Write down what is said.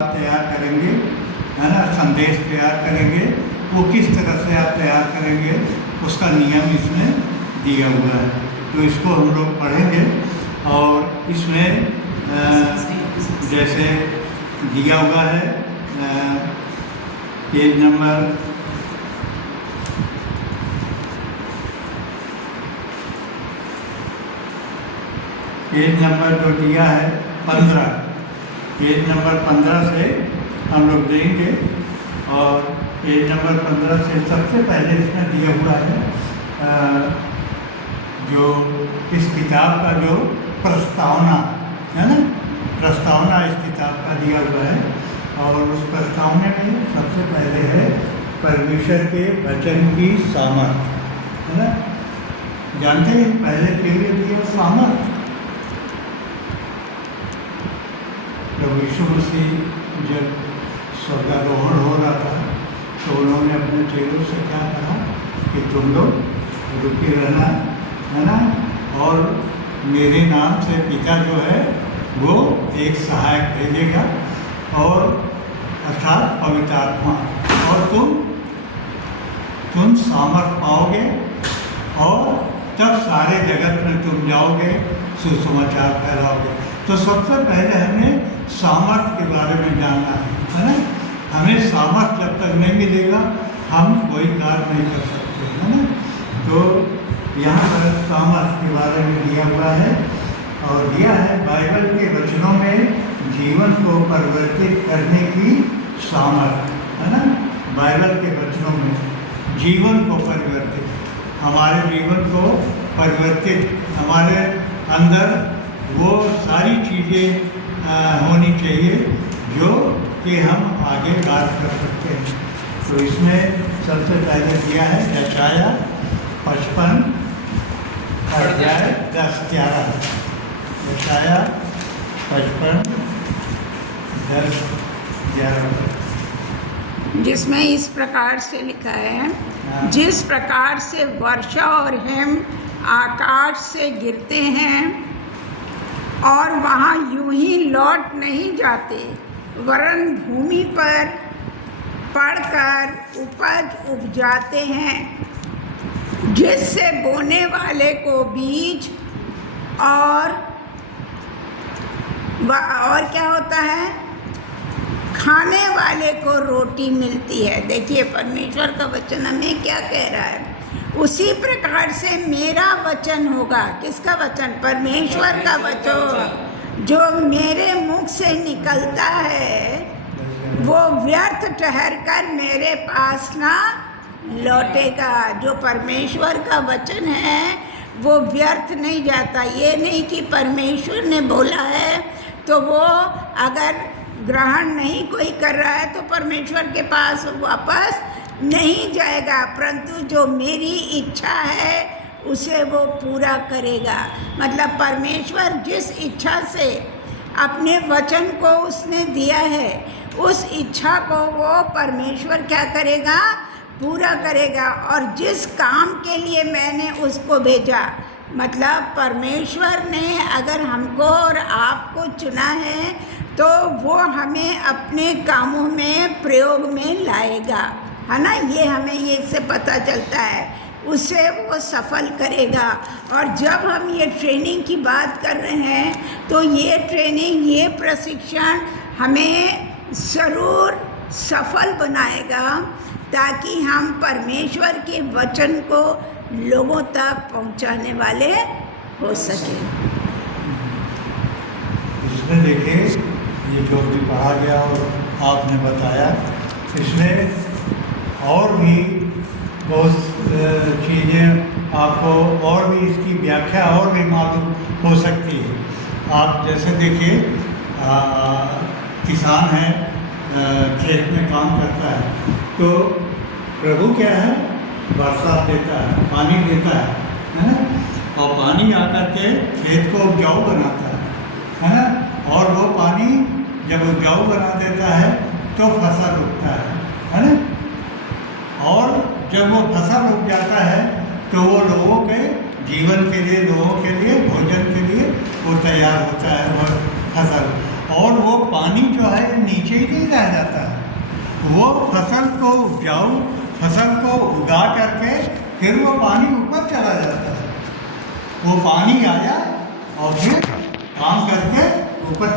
तैयार करेंगे, है ना, संदेश तैयार करेंगे, वो किस तरह से आप तैयार करेंगे उसका नियम इसमें दिया हुआ है। तो इसको हम लोग पढ़ेंगे और इसमें जैसे दिया हुआ है पेज नंबर जो दिया है 15, पेज नंबर 15 से हम लोग देंगे। और पेज नंबर 15 से सबसे पहले इसमें दिया हुआ है जो इस किताब का जो प्रस्तावना है ना, प्रस्तावना इस किताब का दिया हुआ है। और उस प्रस्तावना में सबसे पहले है परमेश्वर के वचन की सामर्थ, है ना। जानते हैं पहले के लिए सामर्थ जब यीशु मसीह जब स्वर्गारोहण हो रहा था तो उन्होंने अपने चेलों से क्या कहा कि तुम लोग रुके रहना, है ना, और मेरे नाम से पिता जो है वो एक सहायक भेजेगा, और अर्थात पवित्र आत्मा, और तुम सामर्थ पाओगे और तब सारे जगत में तुम जाओगे, सुसमाचार फैलाओगे। तो सबसे पहले हमें सामर्थ के बारे में जानना है ना। हमें सामर्थ जब तक नहीं मिलेगा हम कोई कार्य नहीं कर सकते, है ना। तो यहाँ पर सामर्थ के बारे में दिया हुआ है और दिया है बाइबल के वचनों में जीवन को परिवर्तित करने की सामर्थ, है ना। बाइबल के वचनों में जीवन को परिवर्तित, हमारे जीवन को परिवर्तित, हमारे अंदर वो सारी चीज़ें होनी चाहिए जो कि हम आगे बात कर सकते हैं। तो इसमें सबसे पहले दिया है यशाया 55 अध्याय 10-11, यशाया 55 10-11, जिसमें इस प्रकार से लिखा है, जिस प्रकार से वर्षा और हिम आकाश से गिरते हैं और वहाँ यूं ही लौट नहीं जाते, वरन भूमि पर पड़कर उपज उपजाते हैं, जिससे बोने वाले को बीज और क्या होता है, खाने वाले को रोटी मिलती है। देखिए परमेश्वर का वचन हमें क्या कह रहा है, उसी प्रकार से मेरा वचन होगा। किसका वचन? परमेश्वर का वचन जो मेरे मुख से निकलता है वो व्यर्थ ठहर कर मेरे पास ना लौटेगा। जो परमेश्वर का वचन है वो व्यर्थ नहीं जाता। ये नहीं कि परमेश्वर ने बोला है तो वो अगर ग्रहण नहीं कोई कर रहा है तो परमेश्वर के पास वापस नहीं जाएगा, परंतु जो मेरी इच्छा है उसे वो पूरा करेगा। मतलब परमेश्वर जिस इच्छा से अपने वचन को उसने दिया है उस इच्छा को वो परमेश्वर क्या करेगा? पूरा करेगा। और जिस काम के लिए मैंने उसको भेजा, मतलब परमेश्वर ने अगर हमको और आपको चुना है तो वो हमें अपने कामों में प्रयोग में लाएगा, है ना। ये हमें ये से पता चलता है, उसे वो सफल करेगा। और जब हम ये ट्रेनिंग की बात कर रहे हैं तो ये ट्रेनिंग, ये प्रशिक्षण हमें ज़रूर सफल बनाएगा ताकि हम परमेश्वर के वचन को लोगों तक पहुंचाने वाले हो सकें। इसमें देखिए ये जो भी पढ़ा गया और आपने बताया, इसमें और भी बहुत चीज़ें आपको और भी इसकी व्याख्या और भी मालूम हो सकती है। आप जैसे देखिए किसान है, खेत में काम करता है तो प्रभु क्या है? बरसात देता है, पानी देता है ना, और पानी आकर के खेत को उपजाऊ बनाता है ना। और वो पानी जब उपजाऊ बना देता है तो फसल उगता है ना। और जब वो फसल उग जाता है तो वो लोगों के जीवन के लिए, लोगों के लिए, भोजन के लिए वो तैयार होता है वो फसल। और वो पानी जो है नीचे ही नहीं रह जाता है, वो फसल को उपजाऊ फसल को उगा करके फिर वो पानी ऊपर चला जाता है। वो पानी आया और फिर काम करके ऊपर